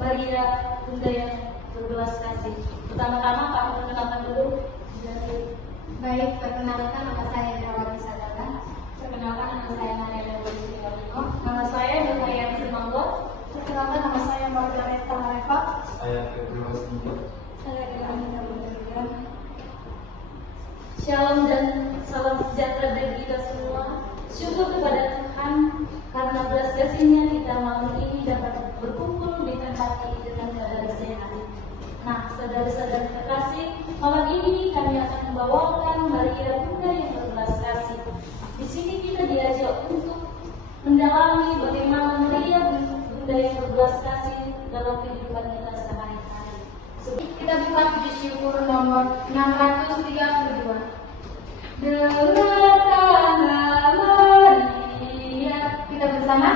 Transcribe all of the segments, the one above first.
Maria Bunda yang berbelas kasih. Pertama-tama Pak perkenalkan dulu. Baik, perkenalkan nama saya Drawati Sadaka. Perkenalkan nama saya Maria Dewi Walino. Nama saya Nurhayati Firmanto. Perkenalkan nama saya Margareta Marefa. Saya Februari Sinto. Saya Ilham Abdul. Shalom dan salam sejahtera bagi kita semua. Syukur kepada Tuhan karena belas kasih-Nya kita malam ini dapat berkumpul di tempat ini dengan keadaan sehat. Nah, saudara-saudara terkasih, malam ini kami akan membawakan Maria Bunda yang berbelas kasih. Di sini kita diajak untuk mendalami bagaimana Maria Bunda yang berbelas kasih dalam kehidupan kita sehari-hari. Kita buka puji syukur nomor 632. Dengarkanlah Maria. Kita bersama.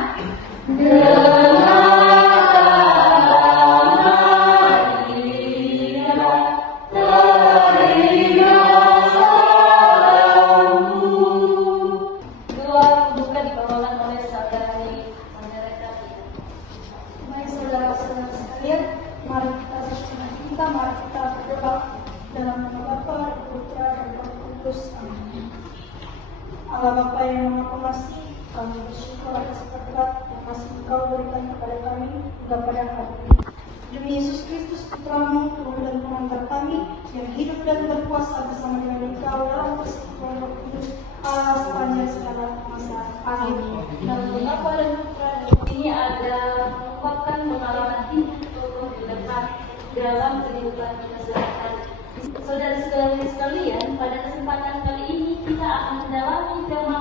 Allah Bapa yang Maha Pengasih, kami bersyukur atas berkat yang masih Engkau berikan kepada kami hingga pada hari ini. Demi Yesus Kristus Putra-Mu, Tuhan dan Pengantar kami, yang hidup dan berkuasa bersama dengan Engkau dalam persekutuan Roh Kudus, Allah sepanjang segala masa. Amin. Dalam Bapa dan Putra dan ini ada mengungkapkan pengalaman hidup tokoh terdekat dalam kehidupan kita sehari-hari. Saudara-saudari sekalian, pada kesempatan kali ini kita akan mendalami tema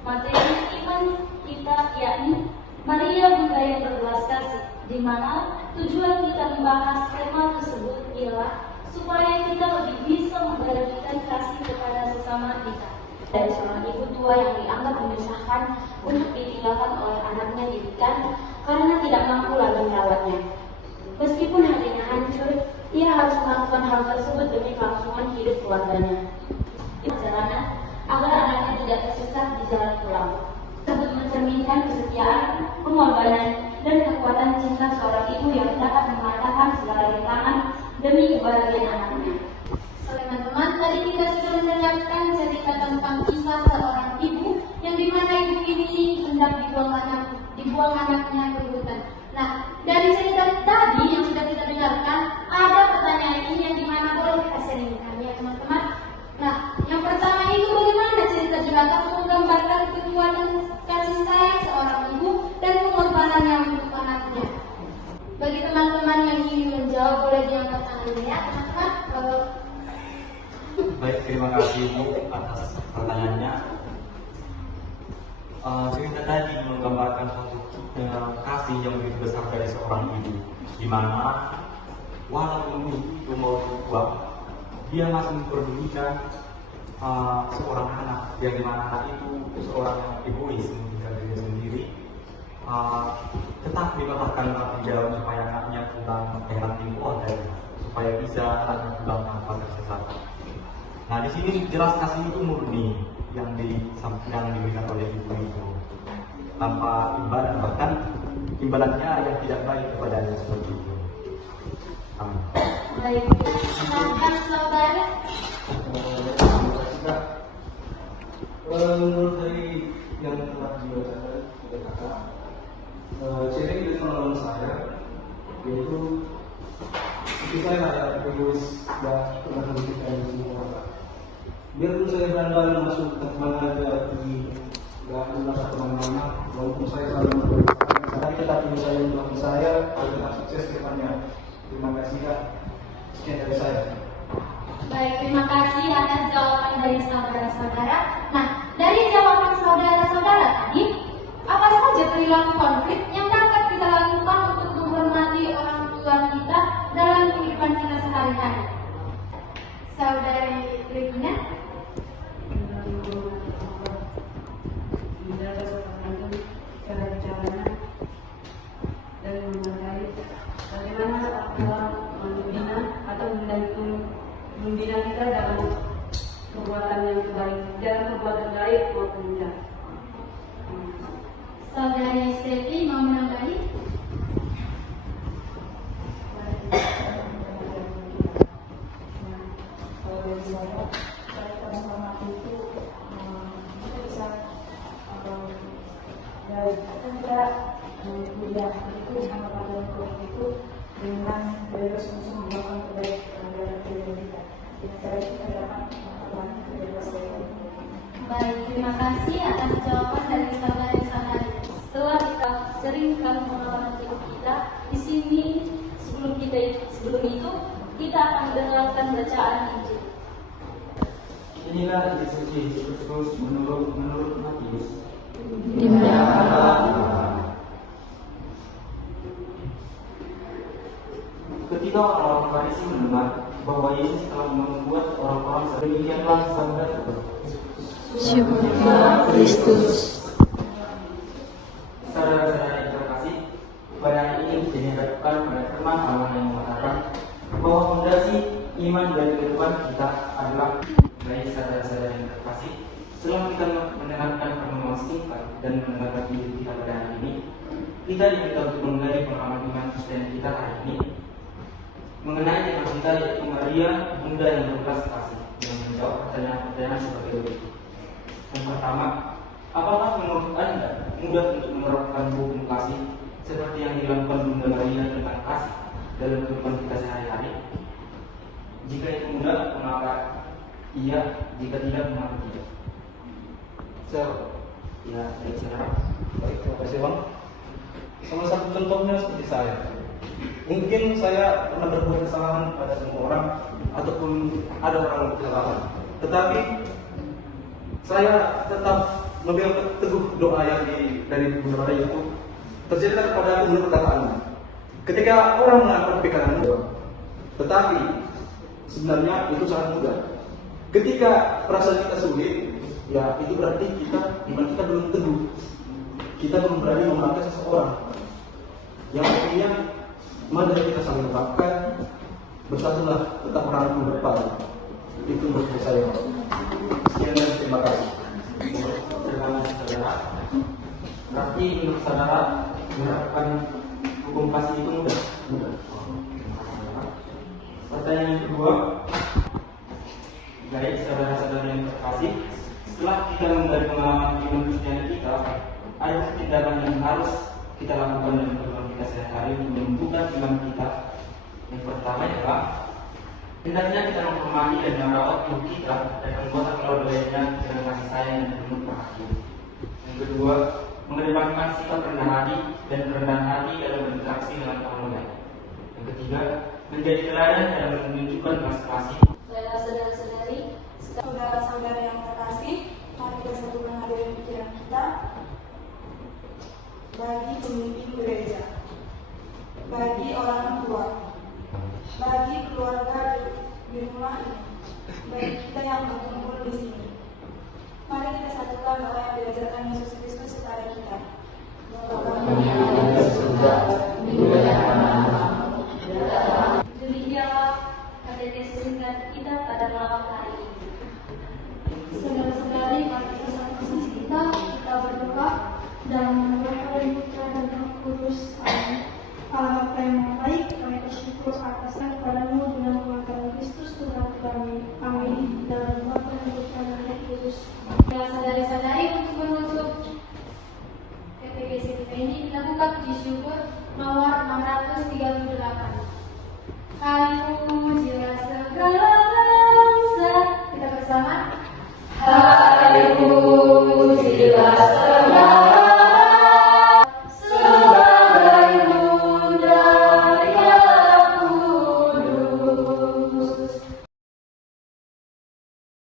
materi iman kita, yakni Maria Bunda yang berbelas kasih, di mana tujuan kita membahas tema tersebut ialah supaya kita lebih bisa membagikan kasih kepada sesama kita. Dari seorang ibu tua yang dianggap menyusahkan untuk ditinggalkan oleh anaknya didikan karena tidak mampu lagi merawatnya. Meskipun hatinya hancur, ia harus melakukan hal tersebut demi kelangsungan hidup keluarganya. Perjalanan agar anaknya tidak tersesat di jalan pulang. Tersebut mencerminkan kesetiaan, pengorbanan, dan kekuatan cinta seorang ibu yang dapat mematahkan segala rintangan demi kebahagiaan anaknya. Teman-teman, tadi kita sudah mendengarkan cerita tentang kisah seorang ibu yang dimana ibu ini hendak dibuang anaknya ke hutan. Nah, dari cerita tadi yang sudah kita dengarkan, ada pertanyaan ini yang dimana boleh kita sharingkan ya teman-teman. Nah, yang pertama itu bagaimana cerita jelata menggambarkan kekuatan kasih sayang seorang ibu dan pengorbanannya untuk anaknya. Bagi teman-teman yang ingin menjawab boleh diangkat tangannya ya teman-teman. Baik, terima kasih Ibu atas pertanyaannya. Cerita tadi menggambarkan suatu kasih yang begitu besar dari seorang ibu, di mana walaupun itu mau tua, dia masih memperdulikan seorang anak, yang dimana anak itu seorang yang egois mentinggal diri sendiri, tetap diletakkan di dalam supaya anaknya pulang heran timbuh dari supaya bisa anaknya pulang tanpa tersesat. Nah, di sini jelas kasih itu murni yang diberikan oleh ibu itu tanpa imbalan, bahkan imbalannya yang tidak baik kepadanya seperti itu. Amin. Baik, silakan saudara. Menurut dari yang telah dibacakan oleh kakak, ciri dari pengalaman saya yaitu ketika saya egois dan pernah menunjukkan semua orang. Biarpun saya berandal masuk ke mana aja pergi, nggak merasa kemana-mana, walaupun saya selalu berdoa, saya tetap berusaha untuk saya agar sukses ke depannya. Terima kasih kak. Sekian dari saya. Baik, terima kasih atas jawaban dari saudara-saudara. Nah, dari jawaban saudara-saudara tadi, apa saja perilaku konflik yang dapat kita lakukan untuk menghormati orang tua kita dalam kehidupan kita sehari-hari? Saudari Regina. Cara bicaranya dan menghargai bagaimana Allah membina atau membina kita dalam perbuatan yang baik, dalam perbuatan baik maupun tidak. Saudari Stevi mau menambahi? bersama pada waktu itu dengan bebas untuk melakukan kebaikan dalam kehidupan kita. Dengan cara kita dapat melakukan kebebasan. Baik, terima kasih atas jawaban dari saudara-saudari. Setelah kita sering kali mengalami hidup kita, di sini sebelum itu kita akan mendengarkan bacaan Injil. Inilah Injil suci Yesus Kristus menurut Matius. Ketika orang-orang Farisi mendengar bahwa Yesus telah membuat orang-orang sedemikianlah sabda Kristus. Saudara-saudara yang terkasih, pada hari ini dihadapkan pada firman Allah yang mengatakan bahwa fondasi iman dan kehidupan kita adalah. Baik saudara-saudara yang terkasih, setelah kita mendengarkan pertemuan singkat dan mendengarkan diri kita pada hari ini, kita diminta untuk menggali pengalaman iman Kristen kita hari ini mengenai tema kita, yaitu Maria, Bunda yang berbelas kasih, yang menjawab pertanyaan-pertanyaan sebagai berikut. Yang pertama, apakah menurut Anda mudah untuk menerapkan hukum kasih seperti yang dilakukan Bunda Maria tentang kasih dalam kehidupan kita sehari-hari? Jika itu mudah, mengapa iya? Jika tidak, mengapa tidak? Ya, saudara. Baik, terima kasih Bang. Salah satu contohnya seperti saya. Mungkin saya pernah berbuat kesalahan pada semua orang ataupun ada orang kesalahan. Tetapi saya tetap memegang teguh doa yang dari Bunda Maria itu tercerita kepada aku menurut perkataannya. Ketika orang mengatakan pikiran doa, tetapi sebenarnya itu sangat mudah. Ketika perasaan kita sulit, ya itu berarti iman kita belum teguh. Kita belum berani melangkah seseorang. Yang artinya, mari kita saling memaafkan, bersatulah tetap merangkul depan. Itu menurut saya. Sekian dan terima kasih. Terima kasih saudara. Berarti menurut saudara menerapkan hukum kasih itu mudah? Mudah. Pertanyaan yang kedua, baik saudara-saudara yang terkasih, setelah kita menggali pengalaman iman Kristen kita, ada tindakan yang harus kita lakukan dalam kehidupan kita sehari-hari untuk menumbuhkan iman kita. Yang pertama adalah hendaknya kita menghormati dan merawat tubuh kita dan anggota keluarga lainnya dengan kasih sayang dan penuh perhatian. Yang kedua, mengedepankan sikap rendah hati dan kerendahan hati dalam berinteraksi dengan orang lain. Yang ketiga, menjadi teladan dalam menunjukkan belas kasih. Saudara-saudari, Saudara-saudara yang terkasih, mari kita satukan hadirin pikiran kita bagi pemimpin gereja, bagi orang tua, bagi keluarga di rumah ini, bagi kita yang berkumpul di sini. Mari kita satukan doa yang diajarkan Yesus Kristus kepada kita. demikianlah katekesi singkat kita pada malam hari ini. Saudara-saudari, mari kita satukan kita berdoa dalam nama Tuhan Putra dan Roh Kudus. Amin. Allah Bapa yang baik, kami bersyukur atasnya kepadamu dengan pengangkatan Kristus Tuhan kami. Amin. Dalam nama Tuhan Putra dan Roh Kudus. Ya, saudari-saudari, untuk menutup KTGC kita ini, kita buka puji syukur nomor 638. Hai pujilah segala bangsa. Kita bersama. Hai pujilah segala